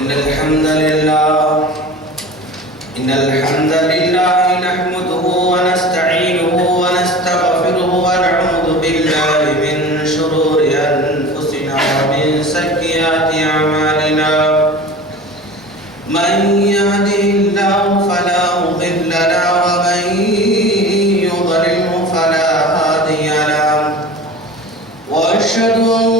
إن الحمد لله نحمده ونستعينه ونستغفره ونعوذ بالله من شرور أنفسنا ومن سيئات أعمالنا من يهده الله فلا مضل له ومن يضلل فلا هادي له وأشهد أن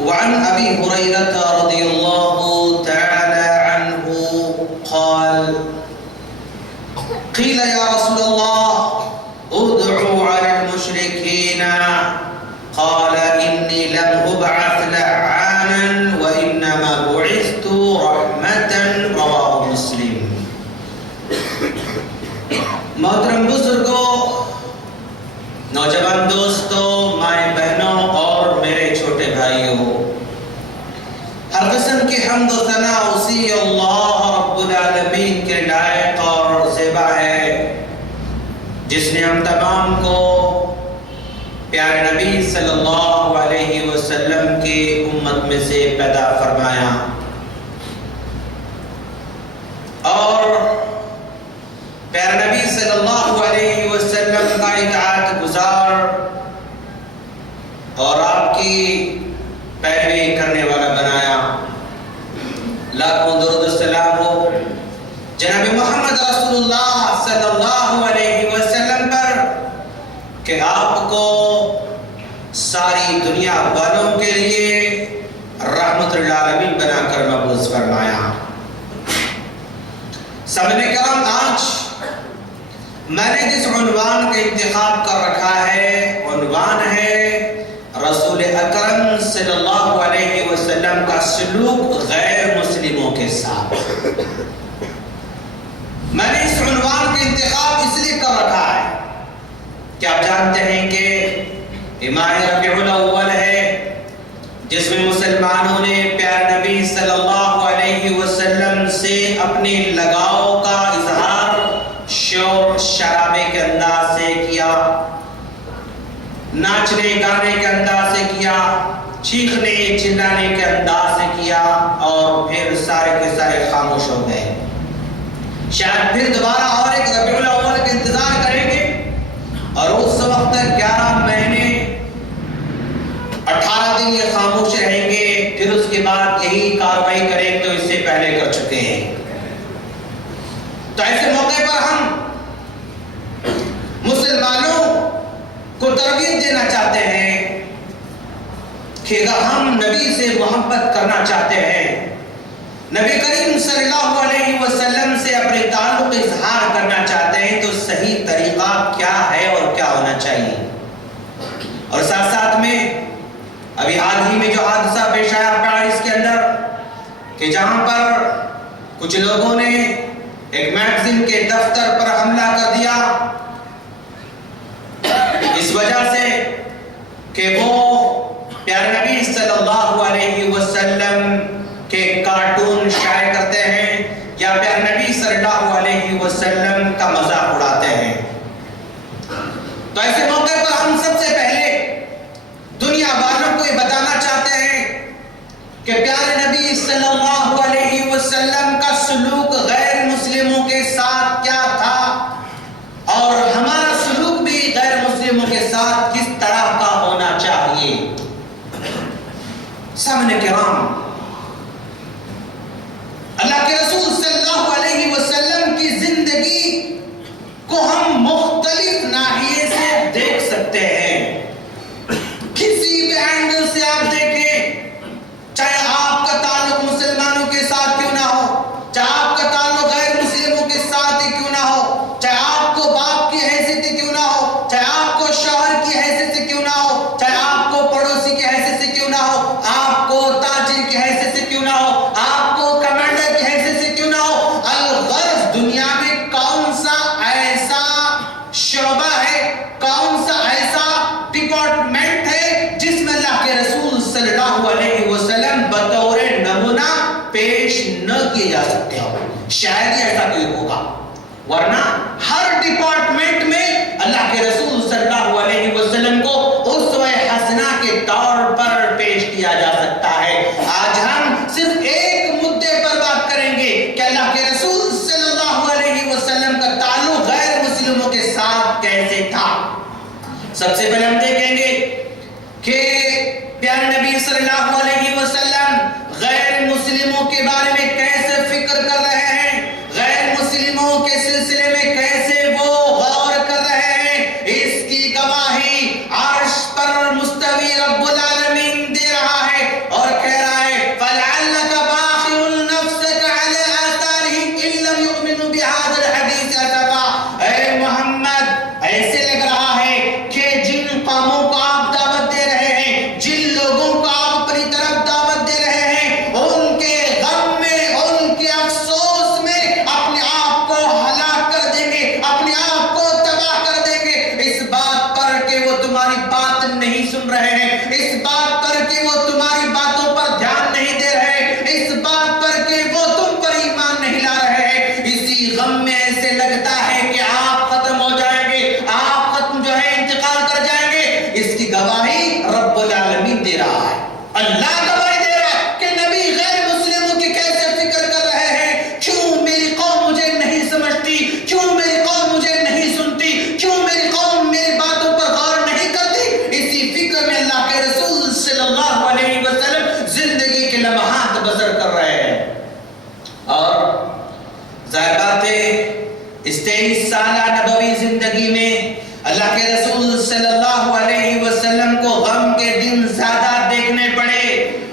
وعن أبي هريرة رضي الله تعالى عنه قال قيل يا رسول الله ادعوا على المشركين قال إني لم أبعث لعانا وإنما بعثت رحمة رواه مسلم. محترم بزرگوں، نوجوان دوستوں، مائیں بہنوں اور میرے چھوٹے بھائیوں، ہر قسم کی حمد و ثنا اسی اللہ رب العالمین کے لائق اور زیبا ہے جس نے ہم تمام کو پیارے نبی صلی اللہ علیہ وسلم کی امت میں سے پیدا فرمایا اور پیارے نبی صلی اللہ علیہ وسلم کا اطاعت گزار اور آپ کی پیروی کرنے والا بنایا. لاکھوں درود و سلام ہو جناب محمد رسول اللہ صلی اللہ علیہ وسلم پر کہ آپ کو ساری دنیا والوں کے لیے رحمت للعالمین بنا کر مبعوث فرمایا. سامعین کرام، آج میں نے جس عنوان کا انتخاب کر رکھا ہے عنوان ہے رسول اکرم صلی اللہ علیہ وسلم کا سلوک غیر مسلموں کے ساتھ. میں نے اس عنوان کا انتخاب اس لیے کر رکھا ہے کہ آپ جانتے ہیں کہ ماہ ربیع الاول ہے جس میں مسلمانوں نے پیارے نبی صلی اللہ علیہ وسلم سے اپنے لگاؤ کا اظہار شور شرابے کے انداز سے کیا، ناچنے گانے کے انداز سے کیا، چیخنے چلانے کے انداز سے کیا اور پھر سارے کے سارے خاموش ہو گئے. شاید پھر دوبارہ اور ایک ربیع الاول کا انتظار کریں گے اور اس وقت تک 11 مہینے 18 دن یہ خاموش رہیں گے، پھر اس کے بعد یہی کاروائی کریں تو اس سے پہلے کر چکے ہیں. تو ایسے موقع پر ہم مسلمانوں کو ترغیب دینا چاہتے ہیں کہ اگر ہم نبی سے محبت کرنا چاہتے ہیں، نبی کریم صلی اللہ علیہ وسلم سے اپنے تعلق اظہار کرنا چاہتے ہیں، تو صحیح طریقہ کیا ہے اور کیا ہونا چاہیے. اور ساتھ ساتھ میں ابھی حال ہی میں جو حادثہ پیش آیا پیرس کے اندر کہ جہاں پر کچھ لوگوں نے ایک میگزین کے دفتر پر حملہ کر دیا اس وجہ سے کہ وہ پیارے نبی صلی اللہ علیہ وسلم کے کارٹون شائع کرتے ہیں یا پیارے نبی صلی اللہ علیہ علیہ وسلم کا مذاق اڑاتے ہیں۔ تو ایسے موقع پر ہم سب سے پہلے دنیا والوں کو یہ بتانا چاہتے ہیں کہ پیارے نبی صلی اللہ علیہ وسلم کا سلوک غیر مسلموں کے ساتھ کیا تھا اور ہمارا سلوک بھی غیر مسلموں کے ساتھ کس طرح کا ہونا چاہیے۔ سامنے کرام، اللہ کے رسول صلی اللہ علیہ وسلم کی زندگی کو ہم مختلف ناحیے سے دیکھ سکتے ہیں۔ کسی بھی اینگل سے آپ دیکھیں، چاہے آپ کا تعلق مسلمانوں کے ساتھ کیوں نہ ہو، چاہے آپ کا تعلق غیر مسلموں کے ساتھ ہی کیوں نہ ہو، چاہے آپ کو باپ کی حیثیت سے کیوں نہ ہو، چاہے آپ کو شوہر کی حیثیت سے کیوں نہ ہو، چاہے آپ کو پڑوسی کی حیثیت سے کیوں نہ ہو، آپ کو تاجر کی حیثیت سے کیوں نہ ہو، آپ کو کمانڈر کی حیثیت سے کیوں نہ ہو، الغرض دنیا میں کون سا ایسا شعبہ ہے، کون سا ایسا ڈپارٹمنٹ ہے جس میں اللہ کے رسول صلی اللہ علیہ وسلم بطور نمونہ پیش نہ کیے جا سکتے ہو، شاید ہی ایسا کوئی ہوگا، ورنہ ہر ڈپارٹمنٹ میں اللہ کے رسول صلی اللہ علیہ وسلم کو اسوہ حسنہ کے طور پر پیش کیا جا سکتا ہے۔ آج ہم صرف ایک مدعے پر بات کریں گے کہ اللہ کے رسول صلی اللہ علیہ وسلم کا تعلق غیر مسلموں کے ساتھ کیسے تھا۔ سب سے پہلے ہم دیکھیں گے کہ پیارے نبی صلی اللہ علیہ وسلم غیر مسلموں کے بارے میں کیسے فکر کر رہے ہیں، غیر مسلموں کے سلسلے میں کیسے وہ غور کر رہے ہیں، اس کی گواہی عرش پر مستوی رب العالمین دے رہا ہے اور کہہ رہا ہے فَلَعَلَّكَ بَاخِعٌ نَفْسَكَ عَلَىٰ آثَارِهِمْ إِن لَّمْ يُؤْمِنُوا بِهَٰذَا الْحَدِيثِ أَسَفًا۔ اے محمد، ایسے لگ رہا ہے کہ جن قوموں کو آپ دعوت دے رہے ہیں، جن لوگوں کو آپ اپنی طرف دعوت دے رہے ہیں، ان کے غم میں، ان کے افسوس میں اپنے آپ کو ہلاک کر دیں گے، اپنے آپ کو تباہ کر دیں گے، اس بات پر کہ وہ تمہاری بات نہیں سن رہے ہیں، اس بات پر کہ وہ تمہاری باتوں پر دھیان نہیں دے رہے، اس بات پر کہ وہ تم پر ایمان نہیں لا رہے ہیں۔ اسی غم میں ایسے لگتا ہے کہ آپ ختم ہو جائیں گے، آپ ختم جو ہے انتقال کر جائیں گے۔ اس کی گواہی رب العالمین دے رہا ہے، اللہ گواہی دے رہا ہے کہ نبی غیر مسلموں کی کیسے فکر کر رہے ہیں، کیوں میری قوم مجھے نہیں سمجھتی، کیوں میری قوم مجھے نہیں سنتی، کیوں میری قوم میری باتوں پر غور نہیں کرتی۔ اسی فکر میں اللہ کے رسول صلی اللہ علیہ وسلم زندگی کے لمحات بسر کر رہے ہیں۔ اور ظاہر بات ہے اس 23 سالہ نبوی زندگی میں اللہ کے رسول صلی اللہ علیہ وسلم کو غم کے دن زیادہ دیکھنے پڑے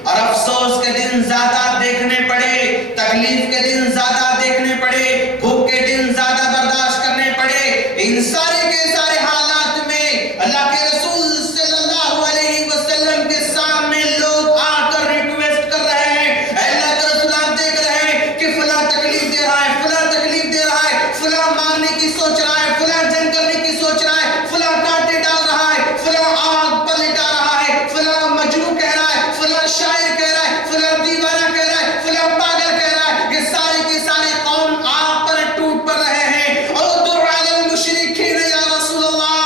اور افسوس کے دن زیادہ دیکھنے پڑے، تکلیف کے دن زیادہ دیکھنے پڑے، بھوک کے دن زیادہ برداشت کرنے پڑے۔ ان سارے کے سارے حالات میں اللہ کے رسول صلی اللہ علیہ وسلم کے سامنے لوگ آ کر ریکویسٹ کر رہے ہیں، اے اللہ کے رسول آپ دیکھ رہے ہیں کہ فلاں تکلیف دے رہا ہے، فلاں تکلیف دے رہا ہے، فلاں مارنے کی سوچ رہا ہے، فلاں جنگ کرنے کی سوچ رہا ہے، فلاں کانٹے ڈال رہا ہے، فلاں آگ پر لٹا رہا ہے، فلاں مجنون کہہ رہا ہے، فلاں شاعر کہہ رہا ہے، فلاں دیوانہ کہہ رہا ہے، فلاں پاگل کہہ رہا ہے۔ یہ سارے کے سارے قوم آپ پر ٹوٹ پڑ رہے ہیں۔ اُدْعُ عَلَى الْمُشْرِكِينَ یا رسول اللہ۔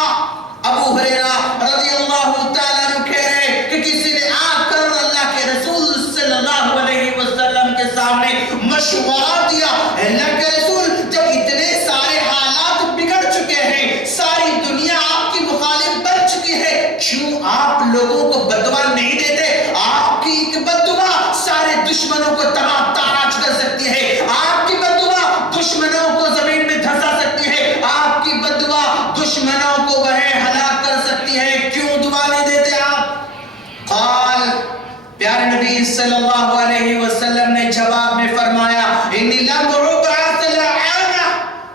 ابو ہریرہ رضی اللہ تعالیٰ عنہ کہہ رہے ہیں کہ کسی نے آ کر اللہ کے رسول صلی اللہ علیہ وسلم کے سامنے مشورہ دیا، اللہ کے رسول جب اتنے سارے حالات بگڑ چکے ہیں، ساری دنیا آپ کی مخالف بن چکی ہے، کیوں آپ لوگوں کو بددعا نہیں دیتے؟ آپ کی ایک بددعا سارے دشمنوں کو تباہ تاراج کر سکتی ہے، آپ کی بددعا دشمنوں کو زمین میں دھسا سکتی ہے، آپ کی بددعا دشمنوں کو وہ ہلاک کر سکتی ہے، کیوں دعا نہیں دیتے آپ؟ قال، پیارے نبی صلی اللہ علیہ وسلم نے جواب میں فرمایا انی لم ابعث لعانہ،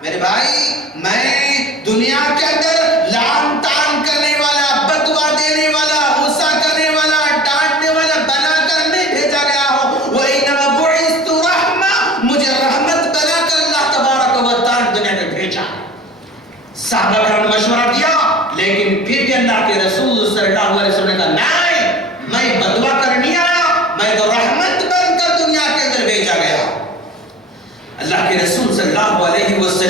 میرے بھائی میں دنیا کے اندر لعن طعن کرنے والا، بددعا دینے والا، غصہ کرنے والا، ڈانٹنے والا بنا کر نہیں بھیجا گیا ہوں، وانما بعثت رحمہ، مجھے رحمت بنا کر اللہ تبارک و تعالی دنیا میں بھیجا۔ صحابہ کرام نے مشورہ دیا، لیکن پھر بھی اللہ کے رسول صلی اللہ علیہ وسلم نے کہا نہیں، میں بددعا کرنے آیا، میں تو رحمت بن کر دنیا کے اندر بھیجا گیا۔ اللہ کے رسول صلی اللہ علیہ وسلم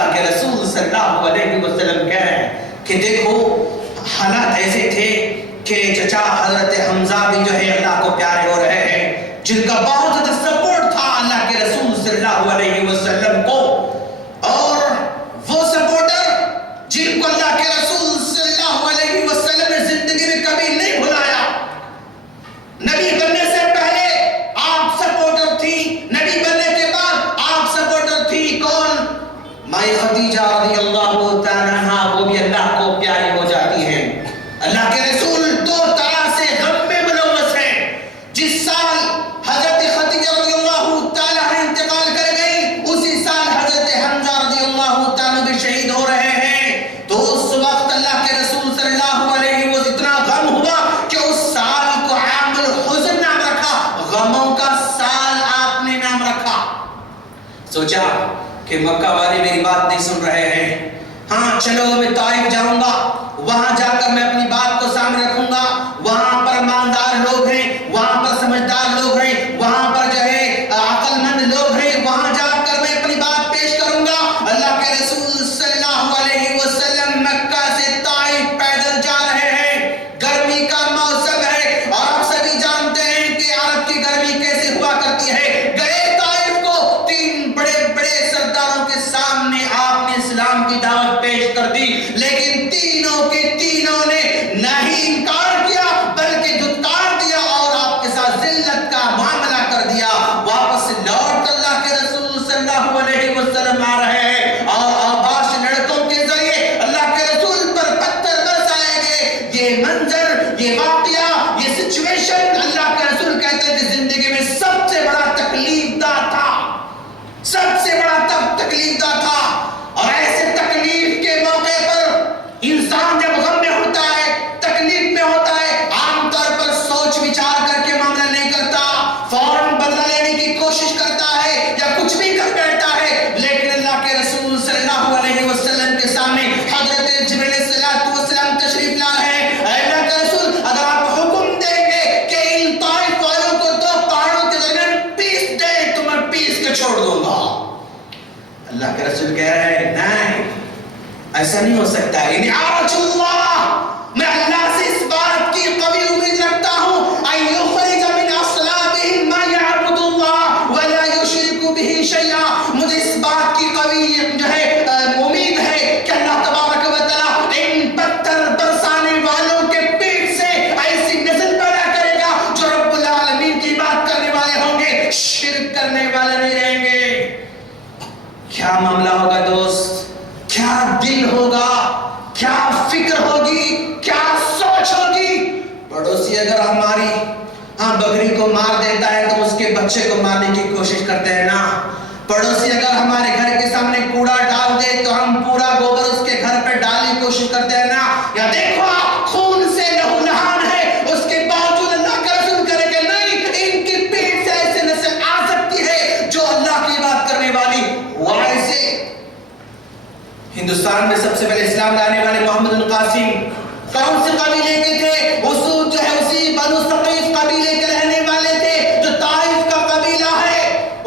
اللہ کے رسول صلی اللہ علیہ وسلم کہہ رہے ہیں کہ دیکھو حالات ایسے تھے کہ چچا حضرت حمزہ بھی جو ہے اللہ کو پیارے ہو رہے ہیں، جن کا بہت زیادہ سپورٹ تھا اللہ کے رسول صلی اللہ علیہ وسلم کو، اور وہ سپورٹر جن کو اللہ کے رسول صلی اللہ علیہ وسلم نے زندگی میں کبھی نہیں بھلایا. نبی بننے سے پہلے آپ سپورٹر تھی، نبی بننے کے بعد آپ سپورٹر تھی. کون؟ مائی خدیجہ رضی اللہ تعالیٰ عنہا، وہ بھی اللہ کو پیاری ہو جاتی ہیں. اللہ کے رسول دو طرح سے غم میں ملوث ہیں. جس سال حضرت خدیجہ رضی اللہ تعالیٰ عنہ انتقال کر گئی، اسی سال حضرت حمزہ رضی اللہ تعالیٰ بھی شہید ہو رہے ہیں. تو اس وقت اللہ کے رسول صلی اللہ علیہ وسلم اتنا غم ہوا کہ اس سال کو عام الحزن نام رکھا، غموں کا سال آپ نے نام رکھا. سوچا کہ مکہ والے میری بات نہیں سن رہے ہیں، ہاں چلو میں طائف جاؤں گا، وہاں جا کر میں اپنی بات کو سامنے رکھوں گا. وہاں پر ایماندار لوگ ہیں، وہاں پر سمجھدار لوگ ہیں، وہاں پر جو ہے عقل مند لوگ ہیں، وہاں جا کر میں اپنی بات پیش کروں گا. اللہ کے رسول صلی اللہ علیہ وسلم مکہ سے طائف پیدل جا رہے ہیں. گرمی کا موسم ہے اور آپ سبھی جانتے ہیں کہ عرب کی گرمی کیسے ہوا کرتی ہے. گئے طائف کو، تین بڑے بڑے سرداروں کے سامنے آپ نے اسلام کی دعوت پیش کر دی، لیکن تینوں کے تینوں نے نہ ہی انکار کیا بلکہ دھتکار دیا اور آپ کے ساتھ ذلت کا معاملہ کر دیا. واپس لوٹ اللہ کے رسول صلی اللہ علیہ وسلم آ رہے ہیں اور آباش لڑکوں کے ذریعے اللہ کے رسول پر پتھر برسائے گئے. یہ منظر، یہ واقعہ، یہ سچویشن اللہ کے رسول کہتے ہیں کہ زندگی میں سب سے بڑا تکلیف دہ تھا، سب سے بڑا تکلیف دہ تھا. اور ایسے تکلیف کے موقع پر انسان جب غم میں ہوتا ہے، تکلیف میں ہوتا ہے، عام طور پر سوچ وچار کر کے معاملہ نہیں کرتا، فوراً بدلہ لینے کی کوشش کرتا ہے یا کچھ بھی کر بیٹھتا ہے. لیکن اللہ کے رسول صلی اللہ علیہ وسلم کے سامنے حضرت جبرائیل علیہ السلام تشریف لا رہے ہیں. اے اللہ کے رسول، اگر آپ حکم دیں گے کہ ان طائف والوں کو دو پہاڑوں کے درمیان پیس دیں تو میں پیس کے چھوڑ دوں گا. اللہ کے رسول کہہ رہے ہیں نہیں، ایسا نہیں ہو سکتا. میں اللہ سے اس بات کی قوی امید رکھتا ہوں ان یخرج من اصلابہم من یعبد اللہ ولا یشرک بہ شیئا. مجھے اس بات کی قوی جو ہے امید ہے کہ اللہ تبارک و تعالی ان پتھر برسانے والوں کے پیٹ سے ایسی نسل پیدا کرے گا جو رب العالمین کی بات کرنے والے ہوں گے، شرک کرنے والے نہیں رہیں گے. کیا معاملہ ہوگا دوست، کیا دل ہوگا، کیا فکر ہوگی، کیا سوچ ہوگی. پڑوسی اگر ہماری بکری کو مار دیتا ہے تو اس کے بچے کو مارنے کی کوشش کرتے ہیں نا. پڑوسی اگر ہمارے گھر کے سامنے کوڑا ڈال دے تو ہم پورا گوبر اس کے گھر پہ ڈالنے کی کوشش کرتے ہیں نا. یا دیکھو آپ خون سے لہو لہان ہے، اس کے باوجود اللہ کا رسول کرے کہ نہیں، ان کی پیٹ سے ایسے نسل آ سکتی ہے جو اللہ کی بات کرنے والی. ویسے ہندوستان میں سب سے پہلے اسلام لانے والے محمد بن قاسم کون سے قبیلے کے تھے؟ جو ہے اسی بنو ثقیف قبیلے کے رہنے والے تھے جو طائف کا قبیلہ ہے.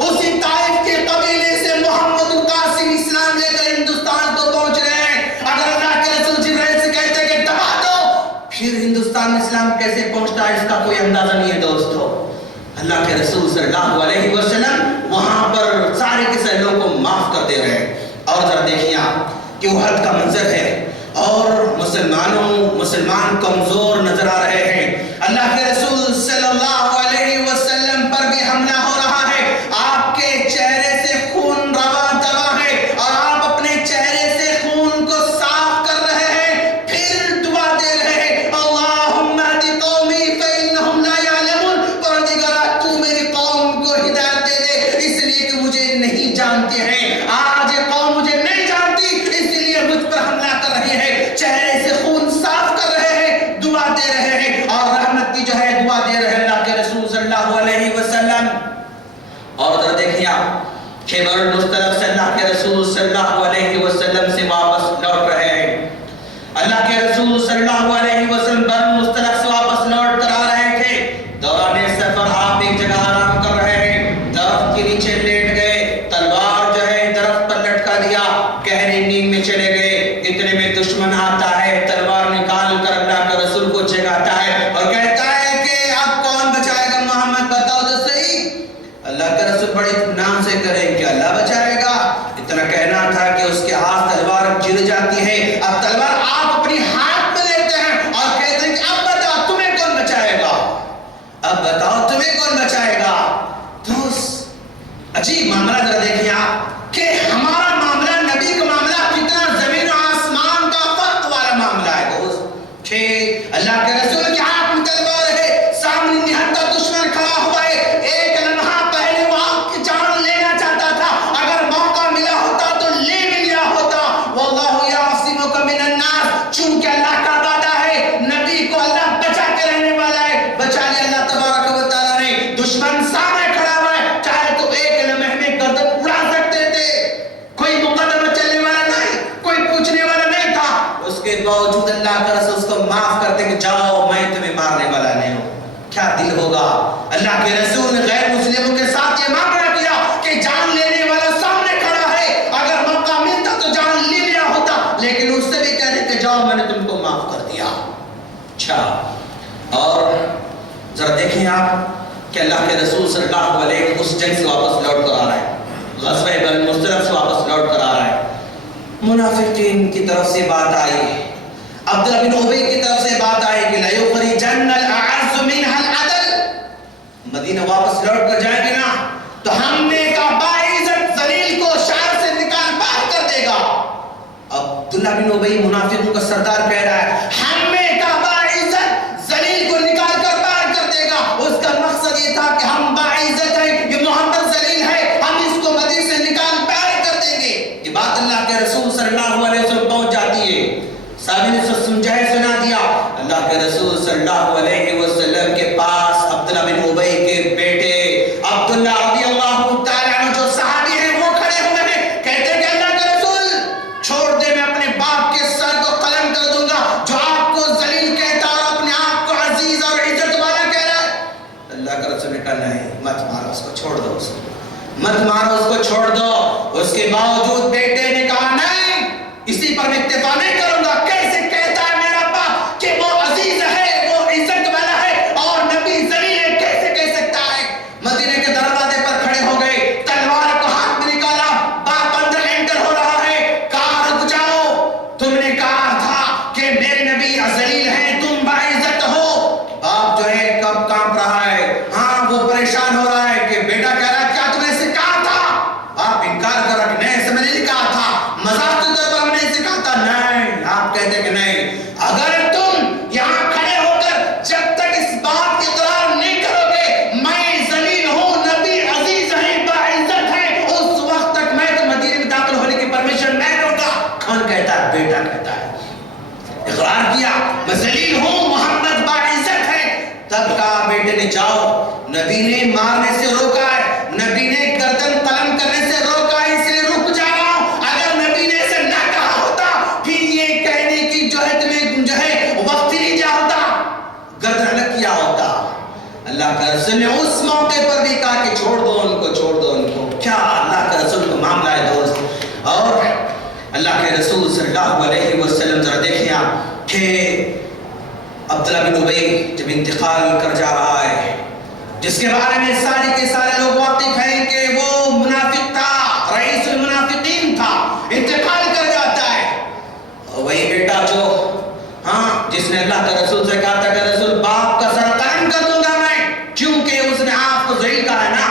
اسی طائف کے قبیلے سے محمد بن قاسم اسلام لے کر ہندوستان کو پہنچ رہے ہیں. اگر اللہ کے رسول جبرائیل سے کہتے ہیں کہ دبا دو، پھر ہندوستان میں اسلام کیسے پہنچتا ہے اس کا کوئی اندازہ نہیں ہے دوستو. اللہ کے رسول صلی اللہ علیہ وسلم وہاں پر سارے کے سارے لوگوں کو معاف کر دے رہے ہیں. اور ذرا دیکھیے آپ کہ احد کا منظر ہے اور مسلمان کمزور نظر آ رہے ہیں. اللہ کے رسول صلی اللہ علیہ وسلم پر بھی حملہ ہو رہا ہے. آپ کے چہرے سے خون رواں دوا ہے اور آپ اپنے چہرے سے خون کو صاف کر رہے ہیں. پھر دعا دے رہے ہیں اللہم اہد قومی فإنہم لا یعلمون. پروردگار تو میری قوم کو ہدایت دے دے اس لیے کہ مجھے نہیں جانتے ہیں. آج یہ قوم مجھے نہیں جانتی اس لیے مجھ پر حملہ کر رہی ہے. چہرے سے خون صاف کر رہے ہیں، دعا دے رہے ہیں اور رحمت کی جو ہے دعا دے رہے ہیں اللہ کے رسول صلی اللہ علیہ وسلم. اور ذرا دیکھیں آپ خیبر المستلق سے اللہ کے رسول صلی اللہ علیہ وسلم سے واپس لوٹ رہے ہیں. اللہ کے رسول صلی اللہ علیہ وسلم بر مستلق سے واپس لوٹ کر آ رہے تھے. دوران سفر آپ ایک جگہ آرام کر رہے ہیں، درخت کے نیچے لیٹ گئے، تلوار جو ہے درخت پر لٹکا دیا، کہنے رسول بڑے اطمینان سے کریں کہ اللہ بچائے گا. اتنا کہنا تھا کہ اس کے ہاتھ تلوار گر جاتی ہے. اب تلوار آپ اپنی ہاتھ میں لیتے ہیں اور کہتے ہیں کہ اب بتاؤ تمہیں کون بچائے گا, اب بتاؤ تمہیں کون بچائے گا. تو عجیب معاملہ ذرا دیکھیں آپ کہ ہمارا معاملہ نبی کا معاملہ کتنا زمین و آسمان کا فرق والا معاملہ ہے دوست. کہ اللہ کے رسول کے ہاتھ میں تلوار ہے, سامنے نہتا دشمن کھڑا ہوا ہے, ایک لمحہ پہلے وہ آپ کی جان لینا چاہتا تھا, اگر موقع ملا ہوتا تو لے بھی لیا ہوتا. واللہ یعصمک من الناس, چونکہ اللہ کا وعدہ ہے نبی کو اللہ بچا کے رہنے والا ہے. بچا لیا اللہ تبارک و تعالیٰ نے. دشمن سامنے کھڑا ہوا ہے, چاہے تو ایک لمحے میں گردن اڑا سکتے تھے, کوئی مقدمہ چلنے والا نہیں, کوئی پوچھنے والا نہیں تھا. اس کے باوجود اللہ کا رسول اس کو معاف کرتے کہ جاؤ میں تمہیں مارنے والا نہیں ہوں. کیا دل ہوگا. اللہ کے رسول نے غیر مسلموں کے ساتھ یہ معاملہ کیا کہ جان لینے والا سامنے کھڑا ہے, اگر موقع ملتا تو جان لے لیا ہوتا, لیکن اس سے بھی کہہ رہے کہ جاؤ میں نے تم کو معاف کر دیا. اچھا, اور ذرا دیکھیں آپ کہ اللہ کے رسول صلی اللہ علیہ وسلم اس جنگ سے واپس لوٹ کر آ رہا ہے, غزوہ بنی مصطلق سے واپس لوٹ کر آ رہا ہے. منافقین کی طرف سے بات آئی, عبداللہ بن ابی کی طرف سے بات آئی کہ لَيُخْرِجَنَّ الْأَعَزُّ مِنْهَا الْعَدَلِ, مدینہ واپس لوٹ کر جائیں گے نا تو ہم نے کا باعزت ذلیل کو شہر سے نکال باہر کر دے گا. عبداللہ بن ابی منافقوں کا سردار کہہ رہا ہے ہم نے کا باعزت ذلیل کو نکال کر باہر کر دے گا. اس کا مقصد یہ تھا کہ ہم باعزت ہیں, یہ محمد ذلیل ہے, ہم اس کو مدینہ سے نکال باہر کر دیں گے. یہ بات اللہ کے رسول صلی اللہ علیہ وسلم پہنچ جاتی ہے. صحابی نے سمجھائے سنا دیا. اللہ کے رسول صلی اللہ علیہ وسلم کے پاس عبداللہ بن ابی کے بیٹے عبداللہ رضی اللہ تعالیٰ عنہ جو صحابی ہیں وہ کھڑے ہوئے ہیں, کہتے ہیں کہ اللہ کے رسول چھوڑ دے, میں اپنے باپ کے سر کو قلم کر دوں گا جو آپ کو ذلیل کہتا اور اپنے آپ کو عزیز اور عزت والا کہہ رہا ہے. اللہ کے رسول نے کہا نہیں, مت مارو اس کو, چھوڑ دو اس کو, مت مارو اس کو, چھوڑ دو. اس کے باوجود بیٹے نے کہا نہیں, اسی پر میں اکتفا نہیں کروں گا. کیسے کہتا ہے میرا باپ کہ وہ عزیز ہے, وہ عزت والا ہے اور نبی ذلیل ہے, کیسے کہہ سکتا ہے. مدینے کے دروازے پر کھڑے ہو گئے, تلوار کو ہاتھ میں نکالا, باپ اندر انٹر ہو رہا ہے. کہا رک جاؤ, تم نے کہا تھا کہ میرے نبی ذلیل ہیں, تم باعزت ہو. باپ جو ہے کب کانپ رہا ہے, ہاں وہ پریشان ہو رہا ہے کہ بیٹا کہہ رہا ہے کیا تم نے ایسے کہا تھا. باپ انکار کر رہا کہ نہیں ایسے میں نے نہیں کہا تھا, مذاق کے طور پر ہم نے ایسے کہا تھا. نہیں, آپ کہتے کہ نہیں, اگر تم یہاں کھڑے ہو کر جب تک اس بات کی اقرار نہیں کرو گے میں ذلیل ہوں, نبی عزیز ہیں, باعزت ہیں, اس وقت تک میں تو مدینے میں داخل ہونے کی پرمیشن نہیں دوں گا. کون کہتا ہے؟ بیٹا کہتا ہے. اقرار کیا میں ذلیل ہوں, محمد باعزت ہے. تب کہا بیٹے نے جاؤ. نبی نے مارنے سے روکا ہے, نبی نے گردن قلم کرنے سے روکا ہے, اس لیے رک جا رہا ہوں. اگر نبی نے اسے نہ کہا ہوتا پھر یہ کہنے کی جو ہے تمہیں جو ہے وقت ہی نہیں دیا ہوتا, گردن نہ کیا ہوتا. اللہ کا رسول نے اس موقع پر بھی کہا کہ چھوڑ دو ان کو, چھوڑ دو ان کو. کیا اللہ کا رسول کا معاملہ ہے دوست. اور اللہ کے رسول صلی اللہ علیہ وسلم ذرا دیکھیں آپ کہ عبداللہ بن ابی جب انتقال کر جا رہا ہے, جس کے بارے میں سارے کے سارے لوگ واقف ہیں کہ وہ منافق تھا, رئیس المنافقین تھا, انتقال کر جاتا ہے. وہی بیٹا جو ہاں جس نے اللہ کے رسول سے کہا تھا کہ رسول باپ کا سر قلم کر دوں گا میں, کیونکہ اس نے آپ کو ذلیل کہا ہے نا,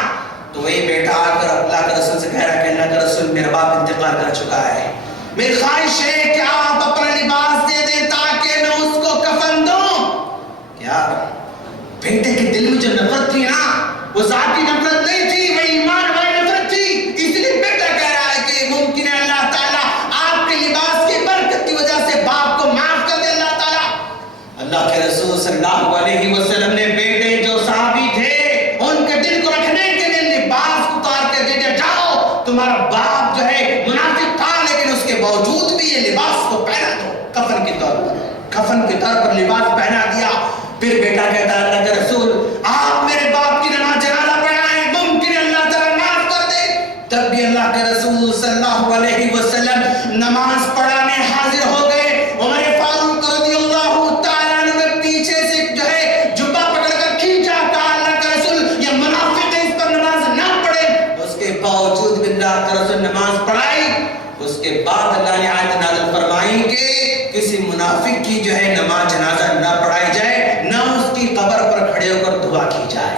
تو وہی بیٹا آ کر اللہ کے رسول سے کہہ رہا ہے کہ اللہ کے رسول میرا باپ انتقال کر چکا ہے, میری خواہش ہے کہ آپ اپنا لباس دے دیں تاکہ میں اس کو کفن دوں. کیا بیٹے کے دل میں جو نفرت تھی نا, وہ ذاتی نفرت نہیں تھی, وہ ایمان والی نفرت تھی. اس لیے بیٹا کہہ رہا ہے کہ ممکن ہے اللہ تعالیٰ آپ کے لباس کی برکت کی وجہ سے باپ کو معاف کر دے اللہ تعالیٰ. اللہ کے رسول صلی اللہ علیہ وسلم نے بیٹے جو صحابی تھے ان کے دل کو رکھنے کے لیے لباس اتار کے دے دیا, جاؤ تمہارا باپ جو ہے منافق تھا لیکن اس کے باوجود بھی یہ لباس کو پہنا دو, کفن کے طور پر, کفن کے طور پر لباس پہنا دیا. پھر بیٹا کہتا ہے اللہ کے رسول آپ میرے باپ کی نماز جنازہ پڑھائیں, ممکن ہے اللہ تعالیٰ معاف کر دے. تب بھی اللہ کے رسول صلی اللہ علیہ وسلم نماز پڑھانے حاضر ہو گئے. عمر فاروق رضی اللہ تعالیٰ عنہ نے پیچھے سے جو ہے جبہ پکڑ کر کھینچا, کہا اللہ کے رسول یہ منافق ہے, اس پر نماز نہ پڑھے. اس کے بعد اللہ نے آیت نازل فرمائی کہ کسی منافق کی جو ہے نماز جنازہ نہ پڑھائی جائے، نہ اس کی قبر پر کھڑے ہو کر دعا کی جائے۔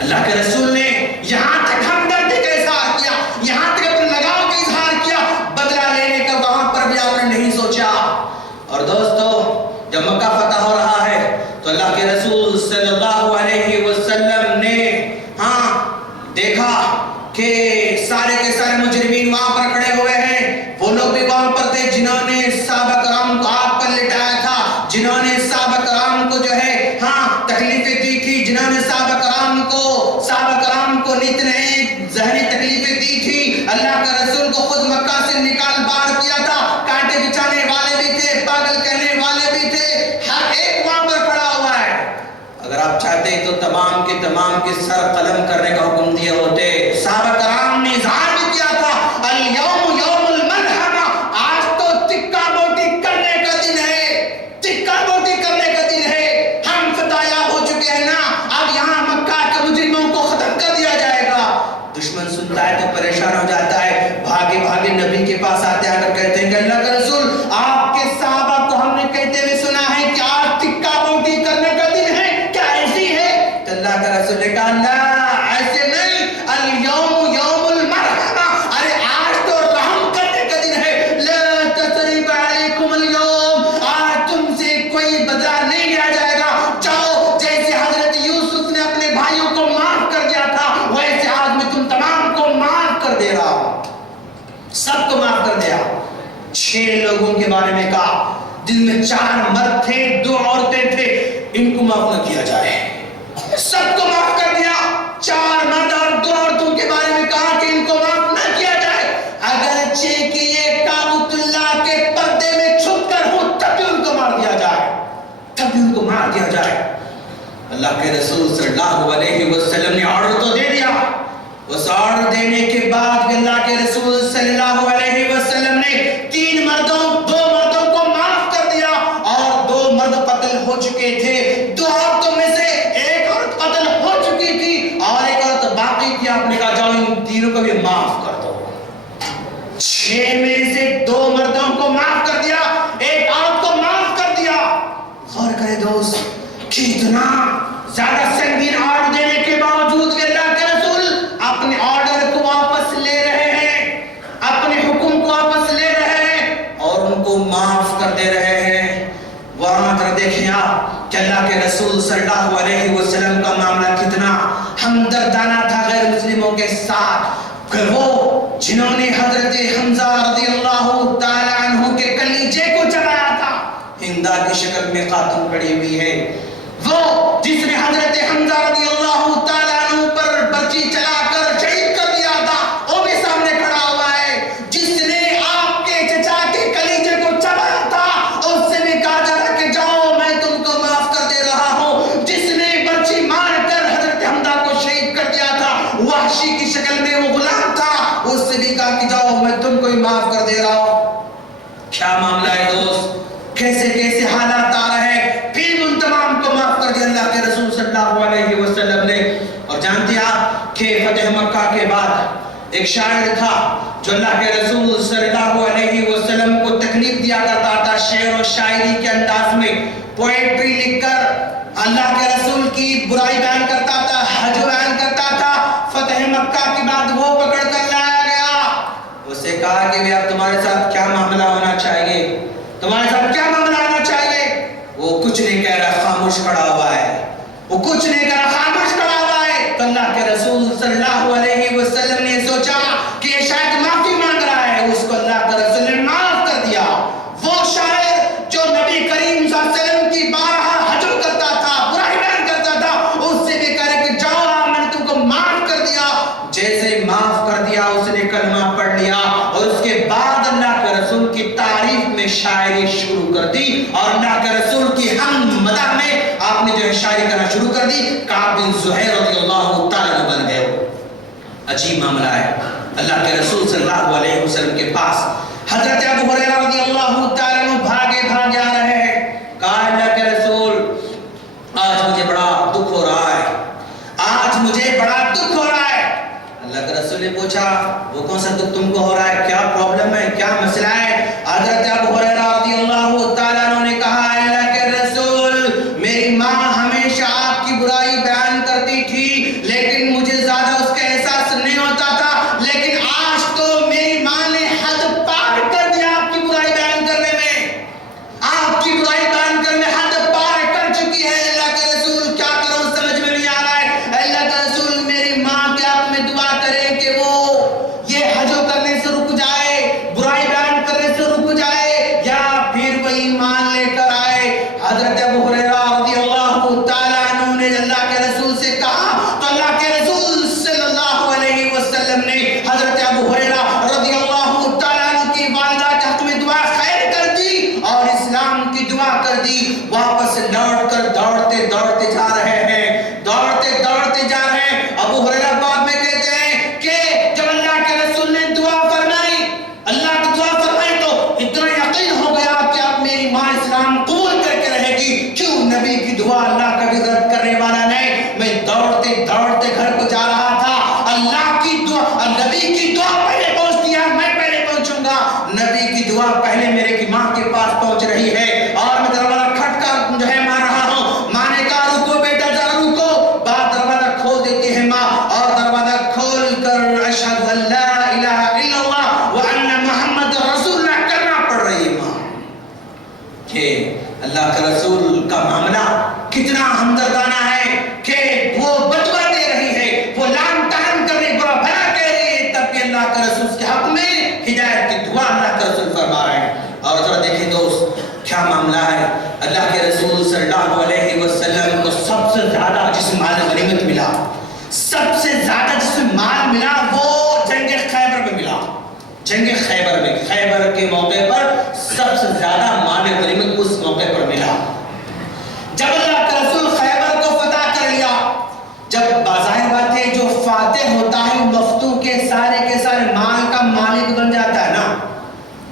اللہ کے رسول نے یہاں تک ہمدردی کا اظہار کیا، یہاں تک اپنے لگاؤ کا اظہار کیا، بدلہ لینے کا وہاں پر بھی آپ نے نہیں سوچا۔ اور دوستو، جب مکہ فتح ہو رہا ہے تو اللہ کے رسول صلی اللہ علیہ وسلم نے دیکھا کہ سارے کے سارے مجرمین وہاں پر کھڑے ہوئے ہیں۔ وہ لوگ بھی وہاں پر تھے جنہوں نے صحابہ کرام کو آگ پر لٹایا تھا، جنہوں نے صحابہ کرام کو جو ہے تکلیفیں دی تھی، جنہوں نے صحابہ کرام کو نت نئے ذہنی تکلیفیں دی تھی۔ اللہ کا رسول کو خود مکہ سے نکال باہر کیا تھا، کانٹے بچانے والے بھی تھے، پاگل کہنے والے بھی تھے، ہر ایک وہاں پر کھڑا ہوا ہے۔ اگر آپ چاہتے تو تمام کے سر قلم کرنے کا حکم دیے ہوتے۔ صحابہ کرام نے اظہار بھی کیا تھا، الیوم یوم الملحمہ، آج تو ٹکا موٹی کرنے کا دن ہے، ٹکا موٹی کرنے کا دن ہے۔ ہم فتح یاب ہو چکے ہیں نا، اب یہاں مکہ کے مجرموں کو ختم کر دیا جائے گا۔ دشمن سنتا ہے تو پریشان ہو جاتا ہے، بھاگے بھاگے نبی کے پاس آتے ہیں، اگر کہتے ہیں کہ اللہ کا رسول آپ کے صحابہ کو ہم نے کہتے ہوئے سنا ہے کہ آج ٹکا موٹی کرنے کا دن ہے، کیا ایسی ہے؟ تو اللہ کا رسول نے کہا اللہ ایسے نہیں، الیوم یوم المرحمہ، ارے آج تو رحم کرنے کا دن ہے، لا تثریب علیکم اليوم، آج تم سے کوئی بدلہ نہیں لیا جائے گا، جاؤ جیسے حضرت یوسف نے اپنے بھائیوں کو معاف کر دیا تھا ویسے آج میں تم تمام کو معاف کر دے رہا ہوں۔ سب کو معاف کر دیا۔ 6 لوگوں کے بارے میں کہا جن میں 4 مرد تھے 2 عورتیں تھے، ان کو معاف نہ کیا جائے، سب کو معاف کر دیا۔ 4 مرد اور 2 عورتوں کے بارے میں کہا کہ ان کو معاف نہ کیا جائے، اگرچہ کہ یہ کعبۃ اللہ کے پردے میں چھپ کر ہوں تب بھی ان کو مار دیا جائے، تب بھی ان کو مار دیا جائے۔ اللہ کے رسول صلی اللہ علیہ وسلم نے آرڈر تو دے دیا، اس آرڈر دینے کے بعد اللہ کے رسول صلی اللہ علیہ وسلم نے 2 مردوں کو معاف کر دیا، اور 2 مرد قتل ہو چکے تھے، 2 عورتوں میں سے ایک عورت قتل ہو چکی تھی اور ایک عورت باقی تھی۔ آپ نے کہا جاؤ ان تینوں کو بھی معاف کر دو۔ 6 میں سے 2 مردوں کو معاف کر دیا، ایک عورت کو معاف کر دیا۔ غور کرے دوست کہ اتنا زیادہ سنگین آرڈر دینے کے باوجود کہ اللہ کے رسول اپنے آرڈر کو واپس لے رہے ہیں، اپنے حکم کو واپس لے رہے ہیں اور ان کو معاف کر دے رہے ہیں۔ وہاں پر دیکھیں آپ کہ اللہ کے رسول صلی اللہ علیہ وسلم کا معاملہ کتنا ہمدردانہ تھا غیر مسلموں کے ساتھ، کہ وہ جنہوں نے حضرت حمزہ رضی اللہ تعالیٰ عنہ کے کلیجے کو چبایا تھا، ہندا کی شکل میں خاتون کھڑی ہوئی ہے، وہ جس نے حضرت حمزہ رضی اللہ تعالیٰ عنہ پر برچی چلا کر شہید کر دیا تھا، وہ بھی سامنے کھڑا ہوا ہے، جس نے آپ کے چچا کے کلیجے کو چبایا تھا، اس سے بھی کہا جا رہا کہ جاؤ میں تم کو معاف کر دے رہا ہوں، جس نے برچی مار کر حضرت حمزہ کو شہید کر دیا تھا، وحشی کی شکل میں وہ غلام تھا، اس سے بھی کہا کہ جاؤ میں تم کو معاف کر دے رہا ہوں۔ کیا معاملہ ہے دوست، کیسے کیسے حالات آ رہے ہیں، پھر ان تمام کو معاف کر دیا اللہ کے رسول صلی اللہ علیہ وسلم نے۔ اور جانتے آپ کہ فتح مکہ کے بعد ایک شاعر تھا جو اللہ کے رسول صلی اللہ علیہ وسلم کو تکلیف دیا کرتا تھا، شعر و شاعری کے انداز میں پوئٹری لکھ کر اللہ کے رسول کی برائی بیان کرتا تھا، حج بیان کرتا تھا۔ فتح مکہ کے بعد وہ پکڑ کر لایا گیا، اسے کہا کہ اب تمہارے ساتھ کیا معاملہ ہونا چاہیے، تمہارے ساتھ کیا معاملہ ہونا چاہیے؟ وہ کچھ نہیں کہہ رہا، خاموش کھڑا ہوا ہے، وہ کچھ نہیں کہہ رہا، خاموش کھڑا ہوا ہے۔ تو اللہ کے رسول صلی اللہ علیہ وسلم نے سوچا کہ یہ شاید معافی مانگ رہا ہے، اس کو اللہ کے رسول نے معاف کر دیا۔ وہ شاعر جو نبی کریم صلی اللہ علیہ وسلم کی بارہا حجر کرتا تھا، برائی بیان کرتا تھا، اس سے بھی کہہ رہے کہ جاؤ میں نے تم کو معاف کر دیا۔ جیسے معاف کر دیا اس نے کلمہ پڑھ لیا، اور اس کے بعد اللہ کے رسول کی تعریف میں شاعری شروع کر دی، اور اللہ کے رسول کی حمد مدح میں آپ نے جو ہے شاعری کرنا شروع کر دی۔ کعب بن زہیر رضی اللہ تعالیٰ عنہ بن گئے۔ عجیب معاملہ ہے، اللہ کے رسول صلی اللہ علیہ وسلم کے پاس حضرت ابو ہریرہ رضی اللہ تعالیٰ عنہ بھاگے بھاگے آ رہے ہیں، کہا اللہ کے رسول آج مجھے بڑا دکھ ہو رہا ہے، آج مجھے بڑا دکھ ہو رہا ہے۔ اللہ کے کے رسول نے پوچھا وہ کون سا دکھ تم کو ہو رہا ہے, کیا پرابلم ہے, کیا مسئلہ ہے؟ حضرت ابو ہریرہ رضی اللہ تعالیٰ عنہ نے کہا اللہ کے رسول میری ماں ہمیشہ آپ کی برائی بیان کرتی تھی لیکن مجھے زیادہ اس کا احساس نہیں ہوتا تھا, لیکن آج تو میری ماں نے حد پار کر دیا آپ کی برائی بیان کرنے میں, آپ کی برائی بیان کرنے میں حد پار کر چکی ہے. اللہ کے رسول کیا کروں سمجھ میں نہیں آ رہا ہے. اللہ کا رسول میری ماں کے آپ میں دعا کریں کہ وہ یہ حجو کرنے سے رک جائے, برائی بیان کرنے سے رک جائے, یا پھر وہ ایمان لے کر آئے. حضرت ابو ہریرہ رضی اللہ تعالیٰ عنہ نے اللہ کے رسول سے کہا تو اللہ کے رسول صلی اللہ علیہ وسلم نے حضرت ابو ہریرہ رضی اللہ تعالیٰ عنہ کی والدہ کے حق میں دعا خیر کر دی اور اسلام کی دعا کر دی. واپس لوٹ کر دوڑتے دوڑتے جا رہے ہیں, دوڑتے دوڑتے جا رہے ہیں. ابو ہریرہ بعد میں کہتے ہیں کہ جب اللہ کے رسول نے دعا فرمائی, اللہ کی دعا فرمائی تو اتنا یقین ہو گیا کہ اب میری ماں اسلام قبول کر کے رہے گی. کیوں نبی کی دعا اللہ کا بھی رد کرنے والا نہیں. میں دوڑتے دوڑتے گھر کو جا رہا تھا, اللہ کی دعا, نبی کی دعا پہلے پہنچتی ہے, میں پہلے پہنچوں گا. نبی کی دعا پہلے میرے کی ماں کے پاس پہنچ رہی ہے اور میں دروازہ کھٹکا جو ہے مار رہا ہوں. ماں نے کہا رکو بیٹا ذرا رکو. بعد دروازہ کھول دیتی ہے ماں اور دروازہ کھول کر اشہد ان لا الہ الا اللہ وان محمد رسول اللہ کرنا پڑ رہی ہے ماں. کہ اللہ کے رسول کا معاملہ کتنا ہمدردانہ ہے کہ وہ بدوا دے رہی ہے, وہ لام تان کر رہی, برا بھلا کہہ رہی ہے, تب کہ اللہ کے رسول کے حق میں ہدایت کی دعا اللہ کے رسول فرما رہے ہیں. اور ذرا دیکھیں دوست کیا معاملہ ہے. اللہ کے رسول صلی اللہ علیہ وسلم کو سب سے زیادہ جس مال غنیمت ملا, سب سے زیادہ جس میں مال ملا وہ جنگ خیبر میں ملا. جنگ خیبر میں, خیبر کے موقع پر سب سے زیادہ مال غنیمت اس موقع پر ملا. جب اللہ کا رسول خیبر کو فتح کر لیا, جب بظاہر بات ہے جو فاتح ہوتا ہے مفتوح کے سارے مال کا مالک بن جاتا ہے نا.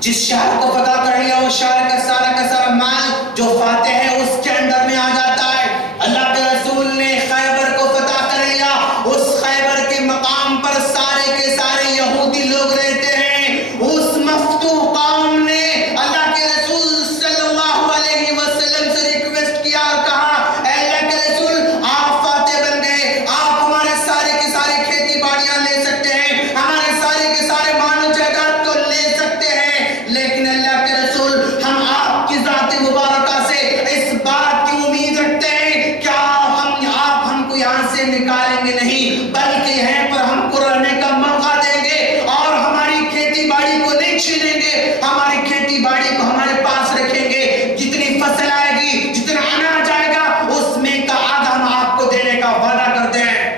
جس شہر کو فتح کر لیا وہ شہر کا سارا مال جو فاتح ہے اس کے اندر میں آ جاتا ہے. اللہ کے رسول نے خیبر کو فتح کر لیا. اس خیبر کے مقام پر سارے کے سارے یہودی لوگ رہتے ہیں. اس مفتوح قوم نے اللہ کے رسول صلی اللہ علیہ وسلم سے ریکویسٹ کیا اور کہا اے اللہ کے رسول آپ فاتح بن گئے, آپ ہمارے سارے کے سارے کھیتی باڑیاں لے سکتے ہیں, ہمارے سارے کے سارے مال و جائیداد کو لے سکتے ہیں, لیکن اللہ کے رسول ہم آپ کی ذات مبارکہ سے اس بات کی امید رکھتے ہیں کہ آپ ہم کو یہاں سے نکالیں گے نہیں بلکہ یہیں پر ہم کو رہنے کا موقع دیں گے اور ہماری کھیتی باڑی کو نہیں چھینیں گے, ہماری کھیتی باڑی کو ہمارے پاس رکھیں گے. جتنی فصل آئے گی, جتنا اناج آئے گا اس میں کا آدھا ہم آپ کو دینے کا وعدہ کرتے ہیں.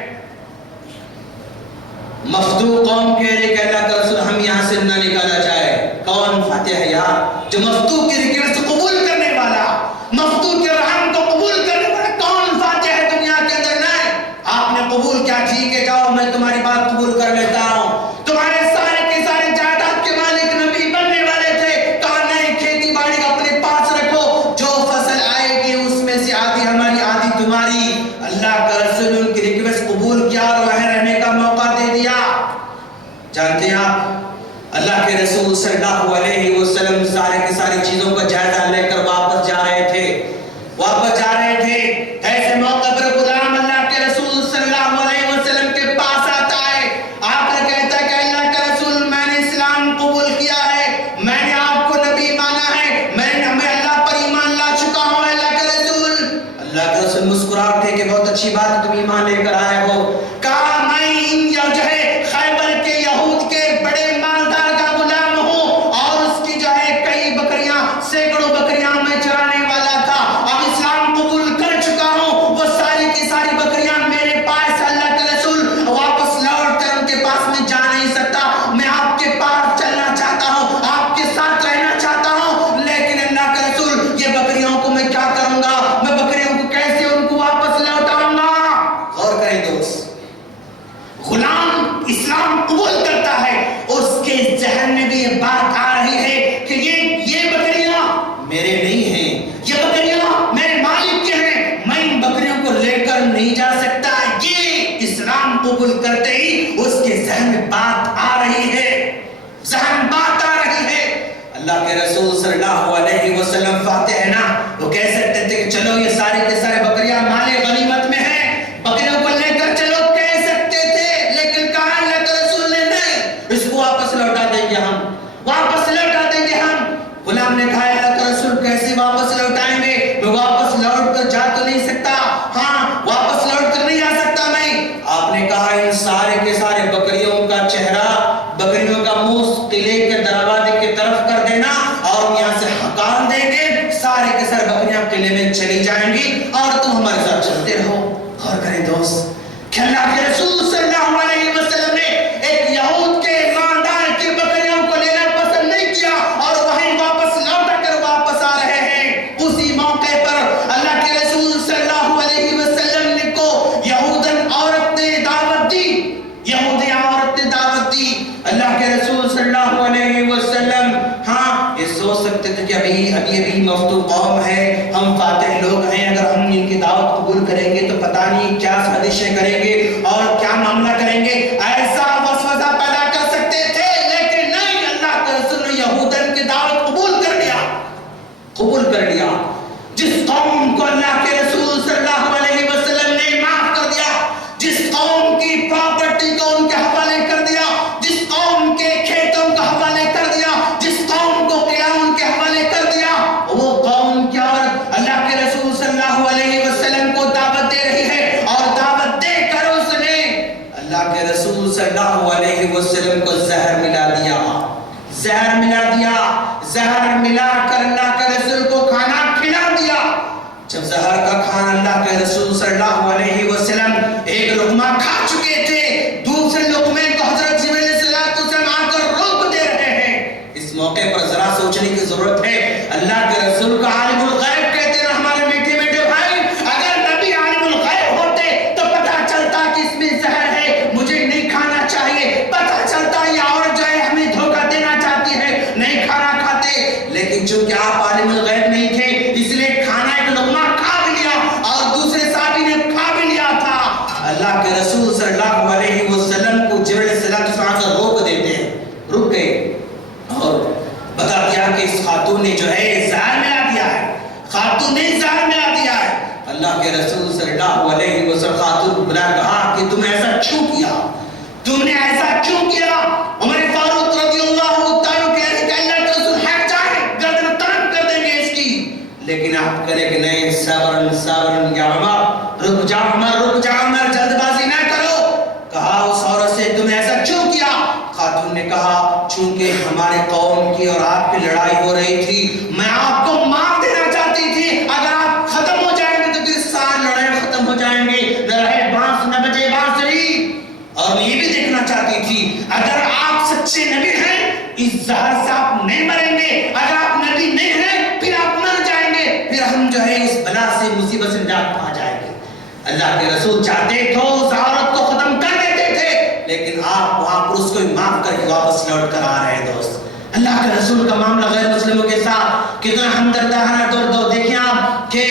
مفتوح قوم کہہ رہے کہ اللہ کا رسول ہم یہاں سے نہ نکالا جائے. کون فاتح ہے یار جو مفتوح کی ریکویسٹ قبول کرنے والا, مفتوح کے رحم کو قبول کرنے والا کون فاتح ہے دنیا کے اندر؟ نہیں. آپ نے قبول کیا, ٹھیک ہے جاؤ میں تمہاری بات قبول کر لیتا ہوں. تمہارے سارے کے سارے جائیداد کے مالک نبی بننے والے تھے, کہا نہیں کھیتی باڑی اپنے پاس رکھو, جو فصل آئے گی اس میں سے آدھی ہماری آدھی تمہاری. اللہ کا رسول ان کی ریکویسٹ قبول کیا اور وہیں رہنے کا موقع دے دیا. جانتے ہیں آپ اللہ کے رسول صلی اللہ علیہ وسلم سارے کی ساری چیزوں کا جائزہ لے کر واپس جا رہے تھے. ایسے موقع پر غلام اللہ کے رسول صلی اللہ علیہ وسلم کے پاس آتا ہے, آ کر کہتا ہے کہ اللہ کا رسول میں نے اسلام قبول کیا ہے, میں نے آپ کو نبی مانا ہے, میں اللہ پر ایمان لا چکا ہوں. اللہ کے رسول, اللہ کے رسول مسکرا اٹھے کہ بہت اچھی بات ہے تم ایمان لے کر آئے ہو. کہا میں جو ہے خیبر کے یہود کے بڑے مالدار کا غلام ہوں اور اس کی جو ہے کئی بکریاں, سینکڑوں بکریاں بات آ رہی ہے، ذہن بات آ رہی ہے۔ اللہ کے رسول صلی اللہ علیہ وسلم فاتح ہے نا، وہ کہہ سکتے تھے کہ چلو یہ سارے کے سارے بکریاں مال غنیمت میں ہیں، بکریوں کو لے کر چلو، کہہ سکتے تھے، لیکن کہا اللہ کے رسول نے نہیں، اس کو واپس لوٹا دیں گے ہم، واپس لوٹا دیں گے ہم۔ غلام نے کہا اللہ کے رسول کیسے واپس لوٹائیں گے؟ میں واپس لوٹ کر جا تو نہیں سکتا، ہاں واپس لوٹ کر نہیں آ سکتا میں۔ آپ نے کہا ان سارے کے سارے بکریوں کا چہرہ، بکریوں کا منہ قلعے کے دروازے کی طرف کر دینا اور یہاں سے ہکال دیں گے، سارے کے سارے بکریاں قلعے میں چلی جائیں گی اور تم ہمارے ساتھ چلتے رہو۔ غور کریں دوست کہ اللہ کے رسول صلی اللہ علیہ وسلم نے ایک یہود کے ماندار کی بکریوں کو لینا پسند نہیں کیا اور وہیں واپس لوٹا کر واپس آ رہے ہیں۔ اسی موقع پر اللہ کے رسول صلی اللہ علیہ وسلم نے کو یہودن عورت نے دعوت دی، یہودی عورت نے دعوت دی۔ اللہ کے رسول صلی اللہ علیہ وسلم ہاں یہ سوچ سکتے تھے کہ ابھی مفتون قوم ہے، ہم فاتح لوگ ہیں، اگر ہم ان کی دعوت قبول کریں گے تو پتہ نہیں کیا سازشیں کریں گے اور کیا معاملہ کریں گے، ایسا وسوسہ پیدا کر سکتے تھے، لیکن نہیں، اللہ کے رسول نے یہودن کی دعوت قبول کر لیا، قبول کر لیا۔ جس قوم کو اللہ کے رسول صلی اللہ علیہ وسلم نے معاف کر دیا، جس قوم کی پراپرٹی کو ان کے حوالے کر دیا، جس قوم کے کھیتوں کا حوالے کر دیا، جس قوم کو قلعہ ان کے حوالے کر دیا، وہ قوم کیا اللہ کے رسول صلی اللہ علیہ وسلم کو دعوت دے رہی ہے اور دعوت دے کر اس نے اللہ کے رسول صلی اللہ علیہ وسلم کو زہر ملا دیا، زہر ملا دیا، زہر ملا کر اللہ کے رسول کو کھانا کھلا دیا۔ جب زہر کا کھانا اللہ کے رسول صلی اللہ علیہ وسلم ایک لقمہ کھا چکے تھے، دوسرے لقمے کو حضرت جبرائیل علیہ السلام آ کر روک دے رہے ہیں۔ اس موقع پر ذرا سوچنے کی ضرورت ہے، اللہ کے رسول کا عالم الغیب کہتے ہیں ہمارے میٹھے میٹھے بھائی، اگر نبی عالم الغیب ہوتے تو پتہ چلتا کہ اس میں زہر ہے، مجھے نہیں کھانا چاہیے، پتہ چلتا یہ عورت جو ہے ہمیں دھوکہ دینا چاہتی ہے، نہیں کھانا کھاتے، لیکن چونکہ آپ عالم الغیب نہیں تھے اس لیے کھانا ایک لقمہ کھا بھی لیا اور دوسرے صحابی نے کھا بھی لیا تھا۔ اللہ کے رسول صلی اللہ علیہ وسلم کو جبرائیل علیہ السلام سے روک دیتے ہیں، رک گئے اور بتا دیا کہ اس خاتون نے جو ہے زہر ملا دیا ہے، خاتون نے زہر ملا دیا ہے۔ اللہ کے رسول صلی اللہ علیہ وسلم خاتون کو بلا کہا کہ تم ایسا کیوں کیا، تم نے ایسا کیوں کیا؟ عمر فاروق رضی اللہ تعالیٰ کہہ رہے کہ اللہ کے رسول ہٹ جائے، گردن ترک کر دیں گے اس کی، لیکن آپ کہہ رہے کہ نہیں، صبرن صبرن یا عمر، رک جا عمر، رک جا عمر، جلد بازی نہ کرو۔ کہا اس عورت سے تم نے ایسا کیوں کیا؟ خاتون نے کہا چونکہ ہمارے قوم کی اور آپ کی لڑائی ہو رہی تھی، میں آپ کو معاف دینا چاہتی تھی، اگر آپ ختم ہو جائیں گے تو پھر ساری لڑائی ختم ہو جائیں گے، نہ رہے بانس نہ بجے بانسری۔ اور میں یہ بھی دیکھنا چاہتی تھی اگر آپ سچے نبی ہیں اس زہر سے آپ نہیں مریں گے، اگر آپ نبی نہیں ہیں پھر آپ مر جائیں گے، پھر ہم جو ہے اس بلا سے مصیبت سے نجات پا جائیں گے۔ اللہ کے رسول چاہتے تو اس عورت کو ختم کر دیتے تھے، لیکن آپ وہاں پر اس کو معاف کر کے واپس لوٹ کر آ رہے ہیں۔ دوست اللہ کے رسول کا معاملہ غیر مسلموں کے ساتھ کتنا ہمدردانہ دور دیکھیں آپ کہ